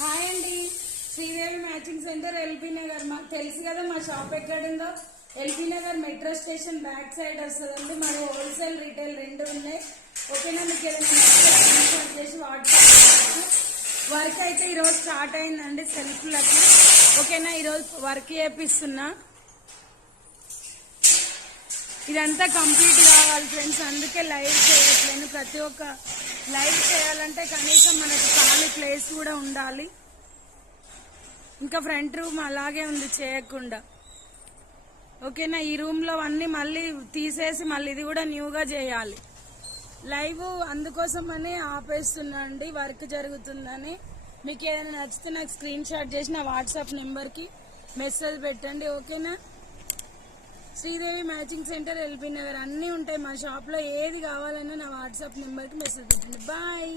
Hi అండి, Sridevi matching centre LB Nagar. మాకు తెలుసు కదా మా షాప్ ఎక్కడుందో. LB Nagar metro station back side వస్తుందండి. మరి హోల్సేల్ రీటైల్ రెండు ఉన్నాయి. ఓకేనా, మీకు ఏదైనా చేసి వాట్సాప్ వర్క్ అయితే ఈరోజు స్టార్ట్ అయిందండి సెల్ఫ్లకి. ఓకేనా, ఈరోజు వర్క్ చేపిస్తున్నా. ఇదంతా కంప్లీట్ కావాలి ఫ్రెండ్స్, అందుకే లైవ్ చేయట్లేను. ప్రతి ఒక్క లైవ్ చేయాలంటే కనీసం మనకు ఖాళీ ప్లేస్ కూడా ఉండాలి. ఇంకా ఫ్రంట్ రూమ్ అలాగే ఉంది చేయకుండా. ఓకేనా, ఈ రూమ్లో అన్నీ మళ్ళీ తీసేసి మళ్ళీ ఇది కూడా న్యూగా చేయాలి లైవ్. అందుకోసమని ఆపేస్తున్నా అండి, వర్క్ జరుగుతుందని. మీకు ఏదైనా నచ్చితే నాకు స్క్రీన్ షాట్ చేసి నా వాట్సాప్ నెంబర్కి మెసేజ్ పెట్టండి. ఓకేనా, Sridevi matching centre LB Nagar అన్నీ ఉంటాయి మా షాప్లో. ఏది కావాలన్నా నా వాట్సాప్ నెంబర్కి మెసేజ్ పెట్టండి. బాయ్.